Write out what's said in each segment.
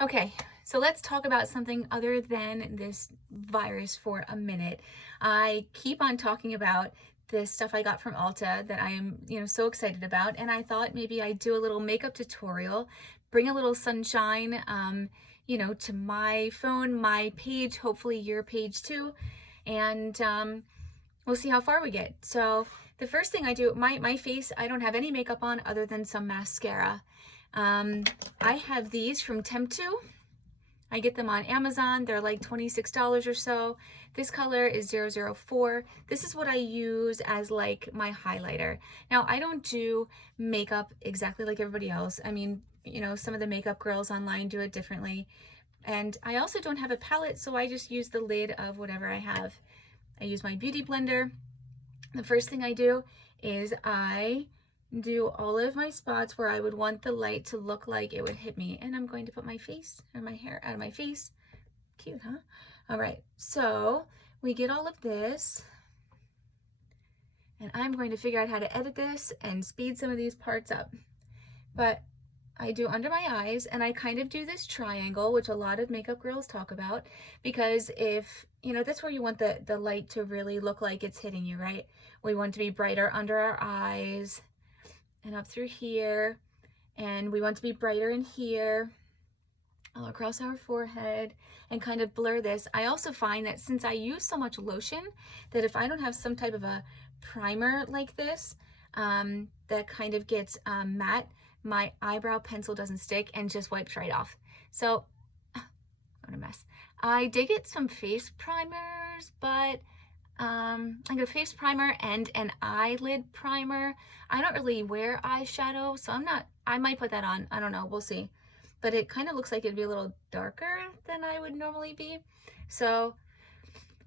Okay, so let's talk about something other than this virus for a minute. I keep on talking about this stuff I got from Ulta that I am, so excited about, and I thought maybe I'd do a little makeup tutorial, bring a little sunshine, to my phone, my page, hopefully your page too, and we'll see how far we get. So the first thing I do, my face, I don't have any makeup on other than some mascara. I have these from Temptu. I get them on Amazon. They're like $26 or so. This color is 004. This is what I use as like my highlighter. Now, I don't do makeup exactly like everybody else. I mean, some of the makeup girls online do it differently. And I also don't have a palette, so I just use the lid of whatever I have. I use my beauty blender. The first thing I do is I do all of my spots where I would want the light to look like it would hit me. And I'm going to put my face or my hair out of my face. Cute, huh? All right, so we get all of this. And I'm going to figure out how to edit this and speed some of these parts up. But I do under my eyes, and I kind of do this triangle, which a lot of makeup girls talk about, because if, that's where you want the light to really look like it's hitting you, right? We want it to be brighter under our eyes and up through here, and we want to be brighter in here, all across our forehead, and kind of blur this. I also find that since I use so much lotion, that if I don't have some type of a primer like this, that kind of gets matte, my eyebrow pencil doesn't stick and just wipes right off. So, what a mess. I did get some face primers, but I got a face primer and an eyelid primer. I don't really wear eyeshadow, so I might put that on. I don't know, we'll see. But it kind of looks like it'd be a little darker than I would normally be. So,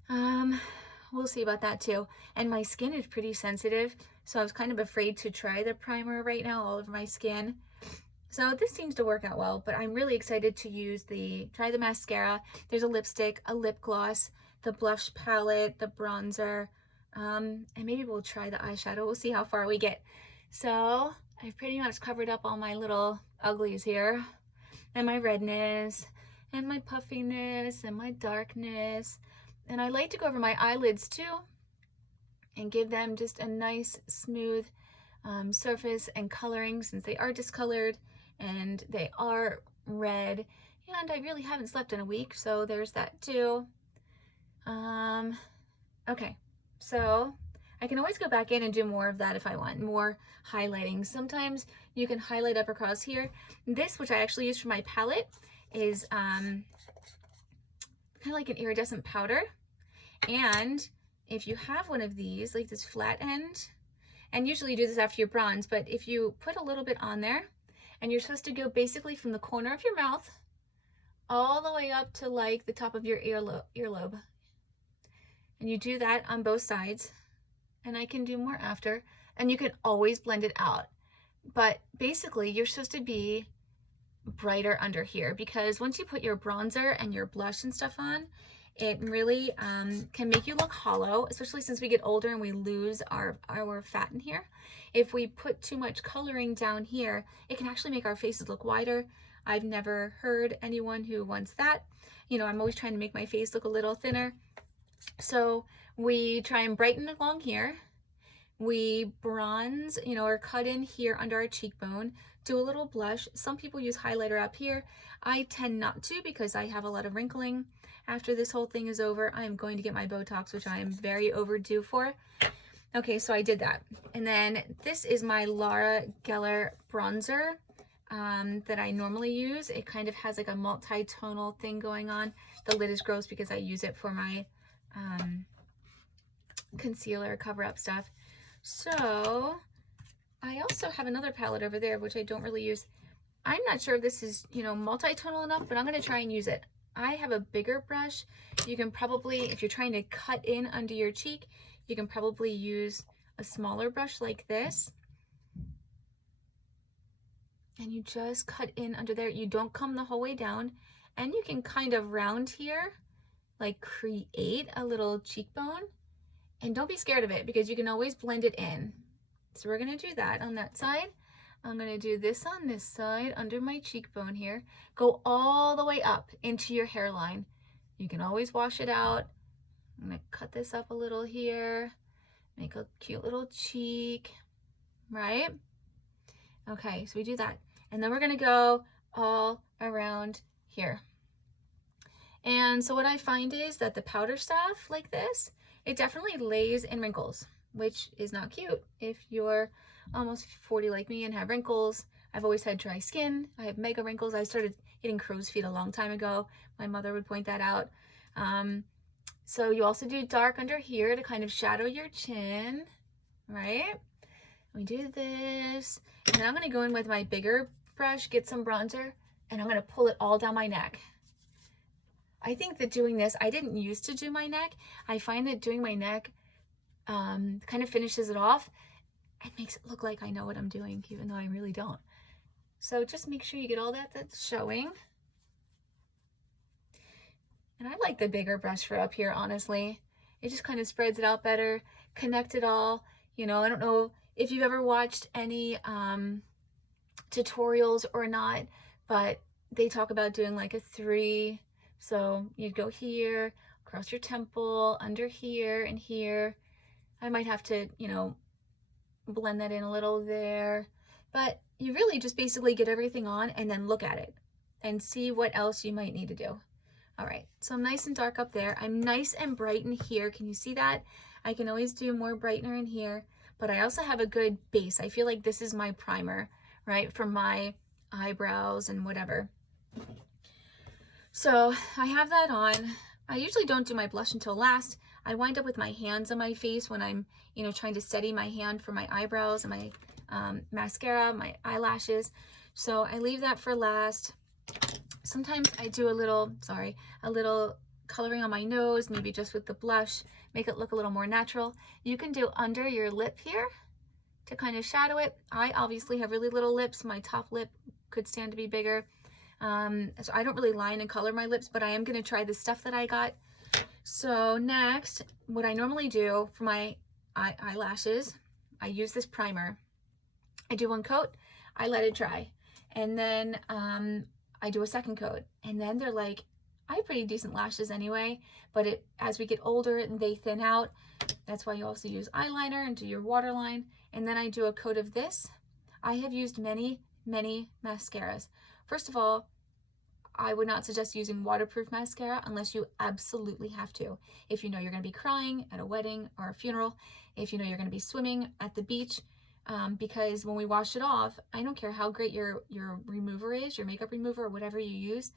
we'll see about that too. And my skin is pretty sensitive, so I was kind of afraid to try the primer right now all over my skin. So this seems to work out well, but I'm really excited to try the mascara. There's a lipstick, a lip gloss, the blush palette, the bronzer, and maybe we'll try the eyeshadow. We'll see how far we get. So I've pretty much covered up all my little uglies here, and my redness, and my puffiness, and my darkness. And I like to go over my eyelids too and give them just a nice smooth surface and coloring, since they are discolored and they are red, and I really haven't slept in a week, so there's that too. Okay, so I can always go back in and do more of that if I want more highlighting. Sometimes you can highlight up across here. This, which I actually use for my palette, is kind of like an iridescent powder. And if you have one of these, like this flat end, and usually you do this after your bronze, but if you put a little bit on there, and you're supposed to go basically from the corner of your mouth all the way up to like the top of your earlobe. And you do that on both sides, and I can do more after, and you can always blend it out. But basically you're supposed to be brighter under here, because once you put your bronzer and your blush and stuff on, it really can make you look hollow, especially since we get older and we lose our fat in here. If we put too much coloring down here, it can actually make our faces look wider. I've never heard anyone who wants that. I'm always trying to make my face look a little thinner. So we try and brighten along here. We bronze, or cut in here under our cheekbone, do a little blush. Some people use highlighter up here. I tend not to, because I have a lot of wrinkling. After this whole thing is over, I am going to get my Botox, which I am very overdue for. Okay, so I did that. And then this is my Laura Geller bronzer that I normally use. It kind of has like a multi-tonal thing going on. The lid is gross because I use it for my concealer cover-up stuff. So I also have another palette over there, which I don't really use. I'm not sure if this is, multi-tonal enough, but I'm going to try and use it. I have a bigger brush. You can probably, if you're trying to cut in under your cheek, you can probably use a smaller brush like this. And you just cut in under there. You don't come the whole way down. And you can kind of round here, like create a little cheekbone. And don't be scared of it, because you can always blend it in. So we're going to do that on that side. I'm gonna do this on this side under my cheekbone here. Go all the way up into your hairline. You can always wash it out. I'm gonna cut this up a little here, make a cute little cheek, right? Okay, so we do that. And then we're gonna go all around here. And so what I find is that the powder stuff like this, it definitely lays in wrinkles, which is not cute. If you're almost 40 like me and have wrinkles, I've always had dry skin. I have mega wrinkles. I started getting crow's feet a long time ago. My mother would point that out. So you also do dark under here to kind of shadow your chin, right? We do this, and then I'm gonna go in with my bigger brush, get some bronzer, and I'm gonna pull it all down my neck. I think that doing this, I didn't used to do my neck. I find that doing my neck kind of finishes it off and makes it look like I know what I'm doing, even though I really don't. So just make sure you get all that that's showing. And I like the bigger brush for up here, honestly. It just kind of spreads it out better, connect it all. You know, I don't know if you've ever watched any tutorials or not, but they talk about doing like a 3. So you'd go here, across your temple, under here and here. I might have to, you know, blend that in a little there. But you really just basically get everything on and then look at it and see what else you might need to do. All right, so I'm nice and dark up there. I'm nice and bright in here. Can you see that? I can always do more brightener in here, but I also have a good base. I feel like this is my primer, right, for my eyebrows and whatever. So I have that on. I usually don't do my blush until last. I wind up with my hands on my face when I'm, you know, trying to steady my hand for my eyebrows and my mascara, my eyelashes. So I leave that for last. Sometimes I do a little coloring on my nose, maybe just with the blush, make it look a little more natural. You can do under your lip here to kind of shadow it. I obviously have really little lips. My top lip could stand to be bigger. So I don't really line and color my lips, but I am going to try the stuff that I got. So next, what I normally do for my eyelashes, I use this primer. I do one coat, I let it dry, and then I do a second coat, and then they're like, I have pretty decent lashes anyway, but as we get older, they thin out. That's why you also use eyeliner and do your waterline. And then I do a coat of this. I have used many mascaras. First of all, I would not suggest using waterproof mascara unless you absolutely have to. If you know you're going to be crying at a wedding or a funeral, if you know you're going to be swimming at the beach, because when we wash it off, I don't care how great your remover is, your makeup remover or whatever you use,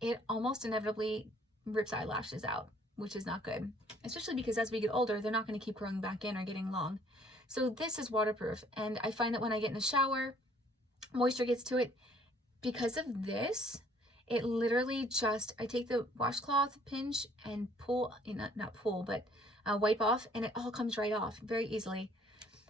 it almost inevitably rips eyelashes out, which is not good. Especially because as we get older, they're not going to keep growing back in or getting long. So this is waterproof, and I find that when I get in the shower, moisture gets to it. Because of this, it literally just, I take the washcloth, pinch, and pull, not pull, but wipe off, and it all comes right off very easily.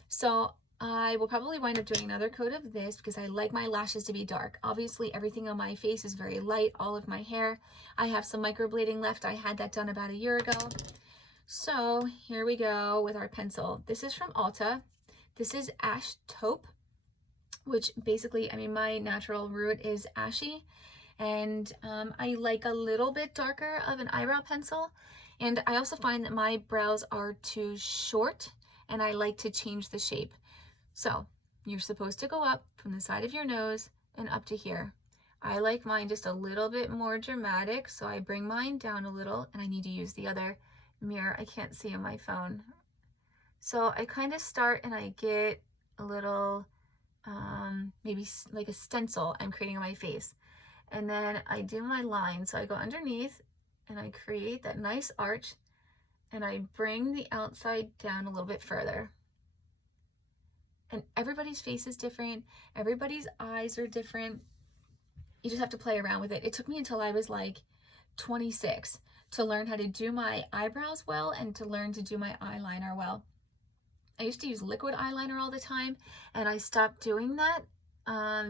So I will probably wind up doing another coat of this because I like my lashes to be dark. Obviously, everything on my face is very light, all of my hair. I have some microblading left. I had that done about a year ago. So here we go with our pencil. This is from Ulta. This is Ash Taupe, which basically, I mean, my natural root is ashy, and I like a little bit darker of an eyebrow pencil. And I also find that my brows are too short, and I like to change the shape. So you're supposed to go up from the side of your nose and up to here. I like mine just a little bit more dramatic, so I bring mine down a little, and I need to use the other mirror. I can't see on my phone. So I kind of start and I get a little, maybe like a stencil I'm creating on my face. And then I do my line. So I go underneath and I create that nice arch, and I bring the outside down a little bit further. And everybody's face is different. Everybody's eyes are different. You just have to play around with it. It took me until I was like 26 to learn how to do my eyebrows well and to learn to do my eyeliner well. I used to use liquid eyeliner all the time, and I stopped doing that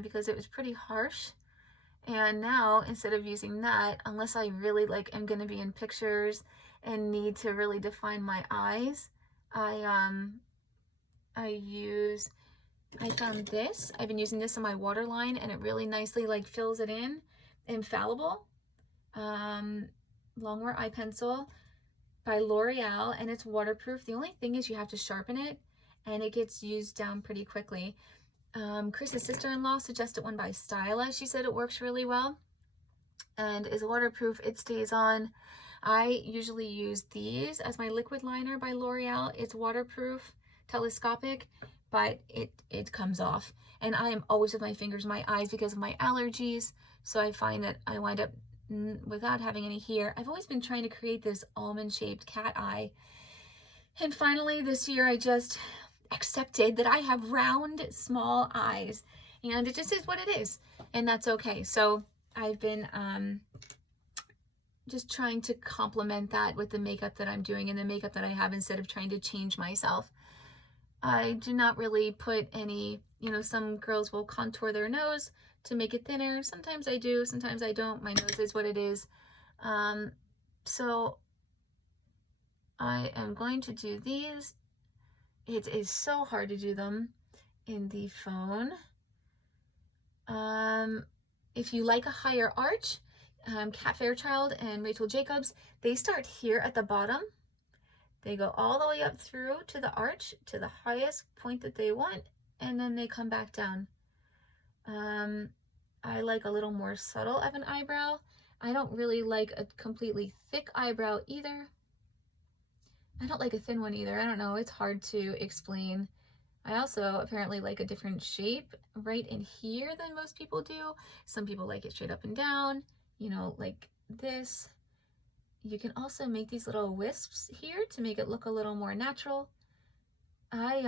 because it was pretty harsh. And now, instead of using that, unless I really like am going to be in pictures and need to really define my eyes, I use I found this. I've been using this on my waterline, and it really nicely like fills it in. Infallible Longwear eye pencil by L'Oreal, and it's waterproof. The only thing is you have to sharpen it, and it gets used down pretty quickly. Chris's sister-in-law suggested one by Styla. She said it works really well and is waterproof. It stays on. I usually use these as my liquid liner by L'Oreal. It's waterproof, telescopic, but it comes off. And I am always with my fingers in my eyes because of my allergies. So I find that I wind up without having any here. I've always been trying to create this almond-shaped cat eye. And finally this year I just accepted that I have round, small eyes. And it just is what it is. And that's okay. So I've been just trying to complement that with the makeup that I'm doing and the makeup that I have instead of trying to change myself. I do not really put any, you know, some girls will contour their nose to make it thinner. Sometimes I do, sometimes I don't. My nose is what it is. So I am going to do these. It is so hard to do them in the phone. If you like a higher arch, Kat Fairchild and Rachel Jacobs, they start here at the bottom. They go all the way up through to the arch, to the highest point that they want, and then they come back down. I like a little more subtle of an eyebrow. I don't really like a completely thick eyebrow either. I don't like a thin one either. I don't know, it's hard to explain. I also apparently like a different shape right in here than most people do. Some people like it straight up and down, you know, like this. You can also make these little wisps here to make it look a little more natural. I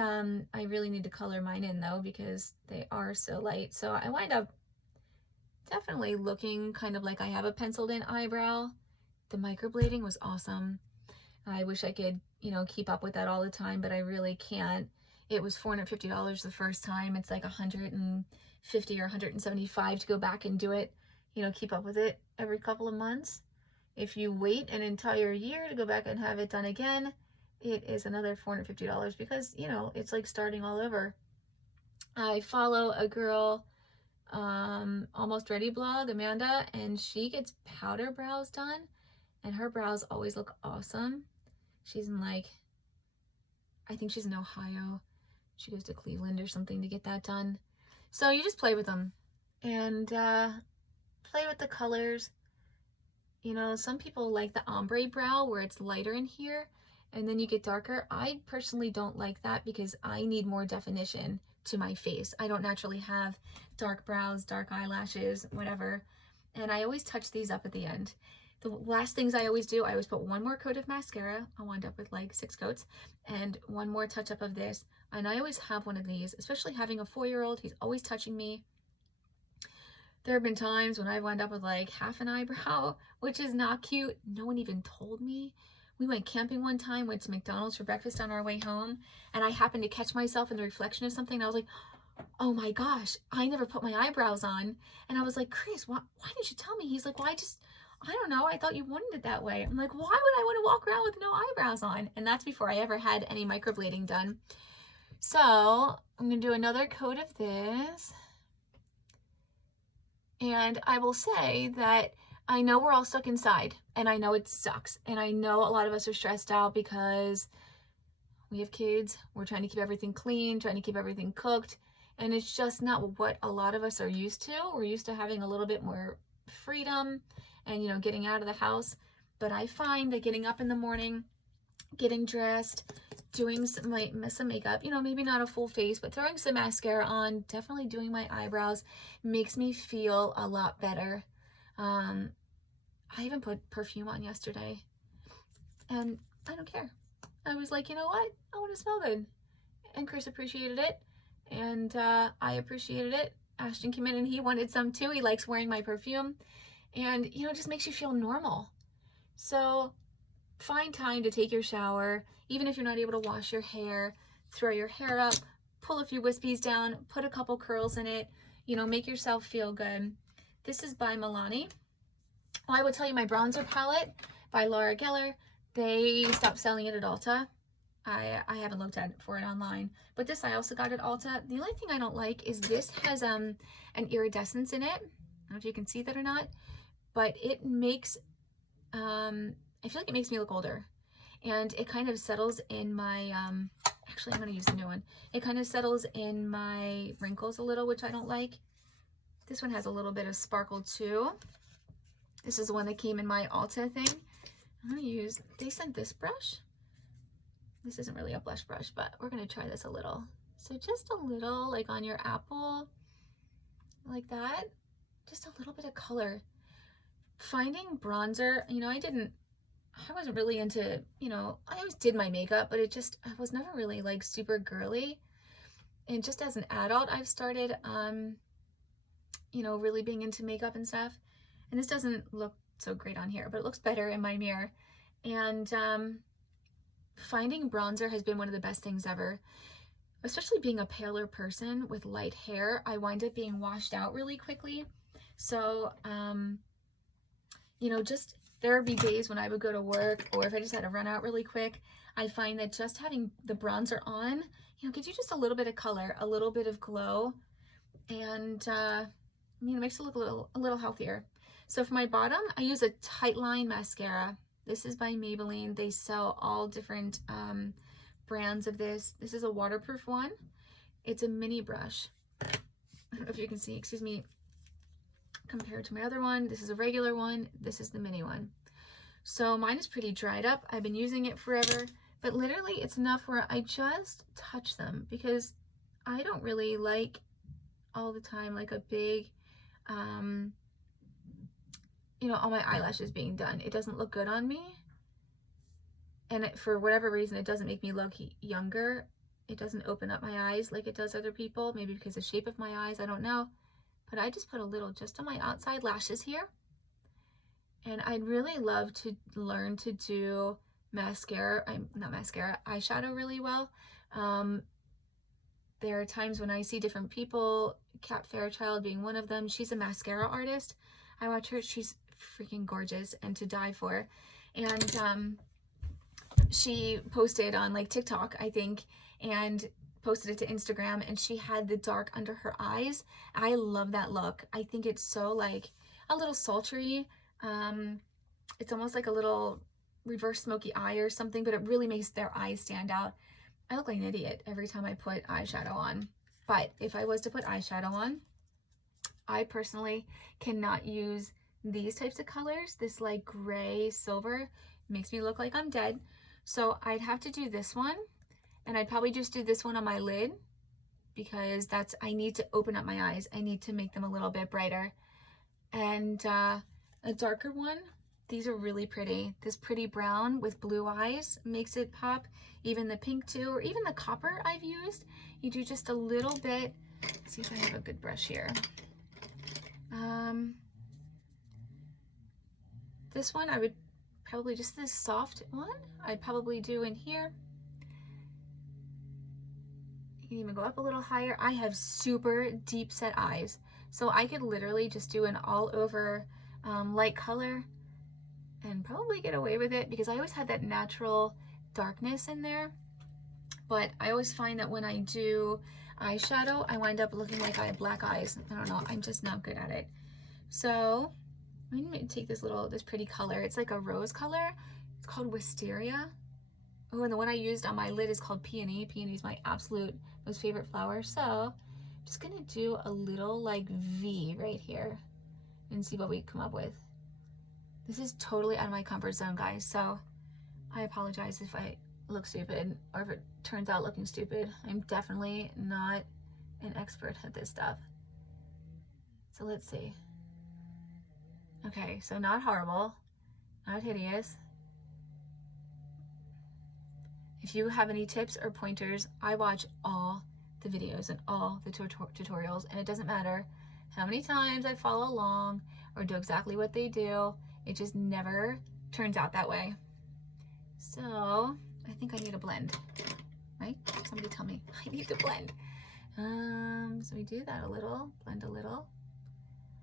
really need to color mine in though because they are so light. So I wind up definitely looking kind of like I have a penciled in eyebrow. The microblading was awesome. I wish I could, you know, keep up with that all the time, but I really can't. It was $450 the first time. It's like $150 or $175 to go back and do it, you know, keep up with it every couple of months. If you wait an entire year to go back and have it done again, it is another $450 because, you know, it's like starting all over. I follow a girl, Almost Ready blog, Amanda, and she gets powder brows done, and her brows always look awesome. She's in like, I think she's in Ohio. She goes to Cleveland or something to get that done. So you just play with them and play with the colors. You know, some people like the ombre brow where it's lighter in here and then you get darker. I personally don't like that because I need more definition to my face. I don't naturally have dark brows, dark eyelashes, whatever. And I always touch these up at the end. The last things I always do, I always put one more coat of mascara. I'll wind up with like 6 coats and one more touch up of this. And I always have one of these, especially having a 4-year-old. He's always touching me. There have been times when I wound up with like half an eyebrow, which is not cute. No one even told me. We went camping one time, went to McDonald's for breakfast on our way home, and I happened to catch myself in the reflection of something. And I was like, oh my gosh, I never put my eyebrows on. And I was like, Chris, why didn't you tell me? He's like, well, I don't know. I thought you wanted it that way. I'm like, why would I want to walk around with no eyebrows on? And that's before I ever had any microblading done. So I'm going to do another coat of this. And I will say that I know we're all stuck inside and I know it sucks. And I know a lot of us are stressed out because we have kids. We're trying to keep everything clean, trying to keep everything cooked. And it's just not what a lot of us are used to. We're used to having a little bit more freedom and, you know, getting out of the house. But I find that getting up in the morning, getting dressed, doing some makeup, you know, maybe not a full face, but throwing some mascara on, definitely doing my eyebrows makes me feel a lot better. I even put perfume on yesterday and I don't care. I was like, you know what? I want to smell good. And Chris appreciated it and I appreciated it. Ashton came in and he wanted some too. He likes wearing my perfume and, you know, it just makes you feel normal. So find time to take your shower, even if you're not able to wash your hair, throw your hair up, pull a few wispies down, put a couple curls in it, you know, make yourself feel good. This is by Milani. Oh, I would tell you my bronzer palette by Laura Geller. They stopped selling it at Ulta. I haven't looked for it online, but this I also got at Ulta. The only thing I don't like is this has an iridescence in it. I don't know if you can see that or not, but it makes I feel like it makes me look older, and it kind of settles in my actually I'm gonna use the new one. It kind of settles in my wrinkles a little, which I don't like. This one has a little bit of sparkle too. This is the one that came in my Ulta thing. I'm gonna use, they sent this brush. This isn't really a blush brush, but we're gonna try this a little. So just a little, like on your apple, like that. Just a little bit of color. Finding bronzer, you know, I wasn't really into, you know, I always did my makeup, but I was never really like super girly. And just as an adult, I've started, you know, really being into makeup and stuff. And this doesn't look so great on here, but it looks better in my mirror. And finding bronzer has been one of the best things ever, especially being a paler person with light hair. I wind up being washed out really quickly. So, you know, just there would be days when I would go to work, or if I just had to run out really quick, I find that just having the bronzer on, you know, gives you just a little bit of color, a little bit of glow, and you know, makes it look a little healthier. So for my bottom, I use a tight line mascara. This is by Maybelline. They sell all different brands of this. This is a waterproof one. It's a mini brush. I don't know if you can see, excuse me, compared to my other one. This is a regular one. This is the mini one. So mine is pretty dried up. I've been using it forever, but literally it's enough where I just touch them, because I don't really like all the time like a big, you know, all my eyelashes being done. It doesn't look good on me. And for whatever reason, it doesn't make me look younger. It doesn't open up my eyes like it does other people. Maybe because of the shape of my eyes, I don't know. But I just put a little just on my outside lashes here. And I'd really love to learn to do eyeshadow really well. There are times when I see different people, Kat Fairchild being one of them. She's a mascara artist. I watch her, she's freaking gorgeous and to die for. And she posted on like TikTok, I think, and posted it to Instagram, and she had the dark under her eyes. I love that look. I think it's so like a little sultry. It's almost like a little reverse smoky eye or something, but it really makes their eyes stand out. I look like an idiot every time I put eyeshadow on. But if I was to put eyeshadow on, I personally cannot use these types of colors. This like gray silver makes me look like I'm dead. So I'd have to do this one, and I'd probably just do this one on my lid, because I need to open up my eyes. I need to make them a little bit brighter. And a darker one, these are really pretty. This pretty brown with blue eyes makes it pop. Even the pink too, or even the copper I've used. You do just a little bit. Let's see if I have a good brush here. This one I would probably, just this soft one, I'd probably do in here. You can even go up a little higher. I have super deep set eyes, so I could literally just do an all over light color and probably get away with it, because I always had that natural darkness in there. But I always find that when I do eyeshadow, I wind up looking like I have black eyes. I don't know, I'm just not good at it. So I'm gonna take this pretty color. It's like a rose color. It's called Wisteria. Oh, and the one I used on my lid is called Peony. Peony is my absolute most favorite flower. So I'm just gonna do a little like V right here and see what we come up with. This is totally out of my comfort zone, guys. So I apologize if I look stupid, or if it turns out looking stupid. I'm definitely not an expert at this stuff. So let's see. Okay, so not horrible, not hideous. If you have any tips or pointers, I watch all the videos and all the tutorials, and it doesn't matter how many times I follow along or do exactly what they do. It just never turns out that way. So I think I need a blend, right? Somebody tell me I need to blend. So we do that a little, blend a little.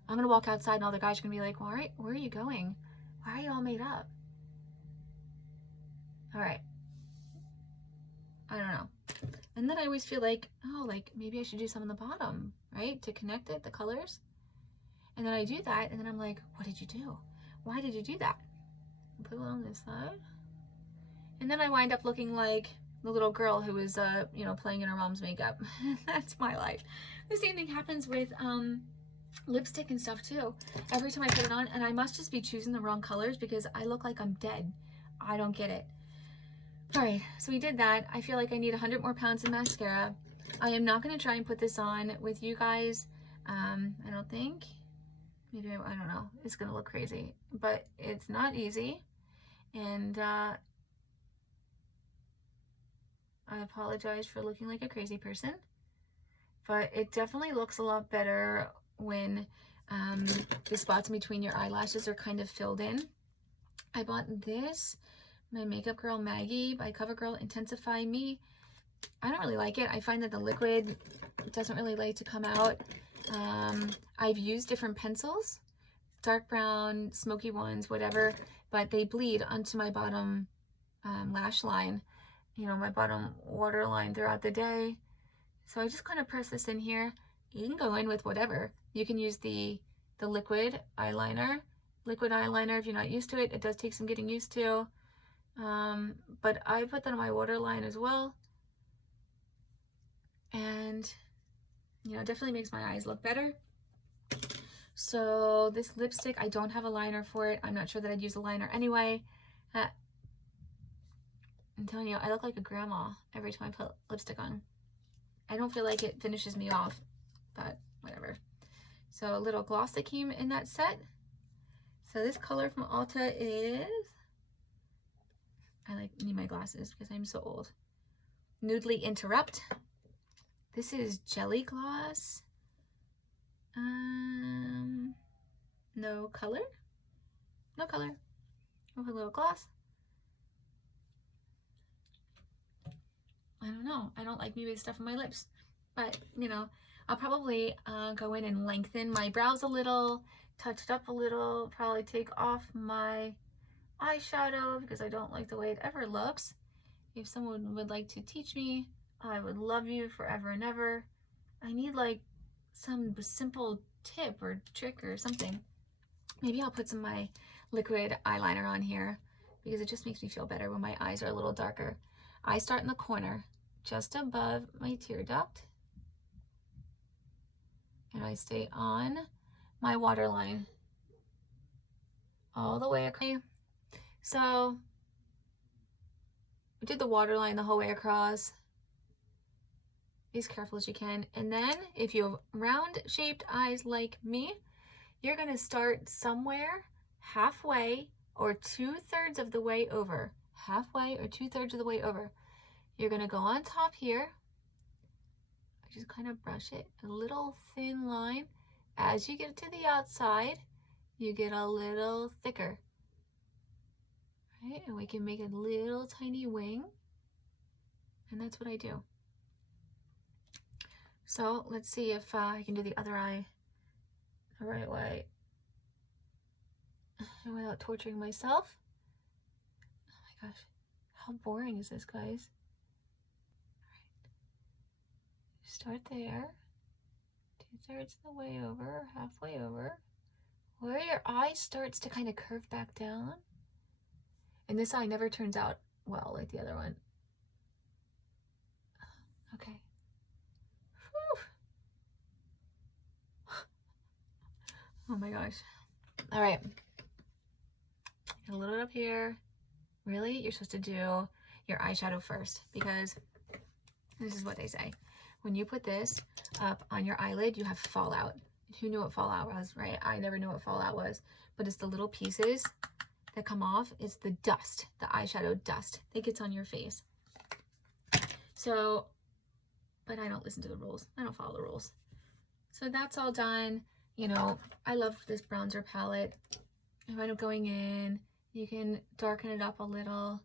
I'm gonna walk outside and all the guys are gonna be like, where are you going? Why are you all made up? All right. I don't know. And then I always feel like, oh, like maybe I should do some on the bottom, right? To connect it, the colors. And then I do that, and then I'm like, what did you do? Why did you do that? Put it on this side. And then I wind up looking like the little girl who was, you know, playing in her mom's makeup. That's my life. The same thing happens with lipstick and stuff too. Every time I put it on, and I must just be choosing the wrong colors because I look like I'm dead. I don't get it. All right, so we did that. I feel like I need 100 more pounds of mascara. I am not going to try and put this on with you guys. I don't think. Maybe, I don't know. It's going to look crazy, but it's not easy. And I apologize for looking like a crazy person, but it definitely looks a lot better when the spots in between your eyelashes are kind of filled in. I bought this, my Makeup Girl Maggie by CoverGirl Intensify Me. I don't really like it. I find that the liquid doesn't really like to come out. I've used different pencils, dark brown, smoky ones, whatever, but they bleed onto my bottom lash line, you know, my bottom waterline throughout the day. So I just kind of press this in here. You can go in with whatever. You can use the liquid eyeliner. Liquid eyeliner, if you're not used to it, it does take some getting used to. But I put that on my waterline as well. And, you know, definitely makes my eyes look better. So this lipstick, I don't have a liner for it. I'm not sure that I'd use a liner anyway. I'm telling you, I look like a grandma every time I put lipstick on. I don't feel like it finishes me off, but whatever. So a little gloss that came in that set. So this color from Ulta is, I need my glasses because I'm so old. Nudely Interrupt. This is Jelly Gloss. No color. No color. I'll put a little gloss. I don't know. I don't like me with stuff on my lips. But, you know, I'll probably go in and lengthen my brows a little, touch it up a little, probably take off my eyeshadow because I don't like the way it ever looks. If someone would like to teach me, I would love you forever and ever. I need like some simple tip or trick or something. Maybe I'll put some of my liquid eyeliner on here because it just makes me feel better when my eyes are a little darker. I start in the corner, just above my tear duct. And I stay on my waterline all the way across. So we did the waterline the whole way across. Be as careful as you can. And then if you have round shaped eyes like me, you're going to start somewhere halfway or 2/3 of the way over. Halfway or 2/3 of the way over. You're going to go on top here. I just kind of brush it, a little thin line. As you get to the outside, you get a little thicker. Right? And we can make a little tiny wing. And that's what I do. So let's see if I can do the other eye the right way and without torturing myself. Oh my gosh, how boring is this, guys? All right. Start there, 2/3 of the way over, halfway over, where your eye starts to kind of curve back down. And this eye never turns out well like the other one. Okay. Whew. Oh my gosh. All right. Get a little bit up here. Really? You're supposed to do your eyeshadow first because this is what they say. When you put this up on your eyelid, you have fallout. Who knew what fallout was, right? I never knew what fallout was, but it's the little pieces that come off. It's the dust, the eyeshadow dust that gets on your face. So, but I don't listen to the rules. I don't follow the rules. So that's all done. You know, I love this bronzer palette. I wind up going in. You can darken it up a little.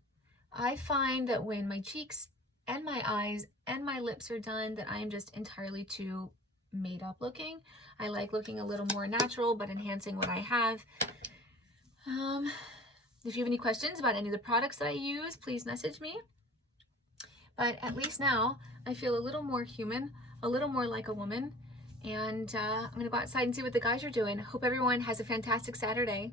I find that when my cheeks and my eyes and my lips are done, that I'm just entirely too made up looking. I like looking a little more natural, but enhancing what I have. If you have any questions about any of the products that I use, please message me. But at least now I feel a little more human, a little more like a woman. And I'm gonna go outside and see what the guys are doing. Hope everyone has a fantastic Saturday.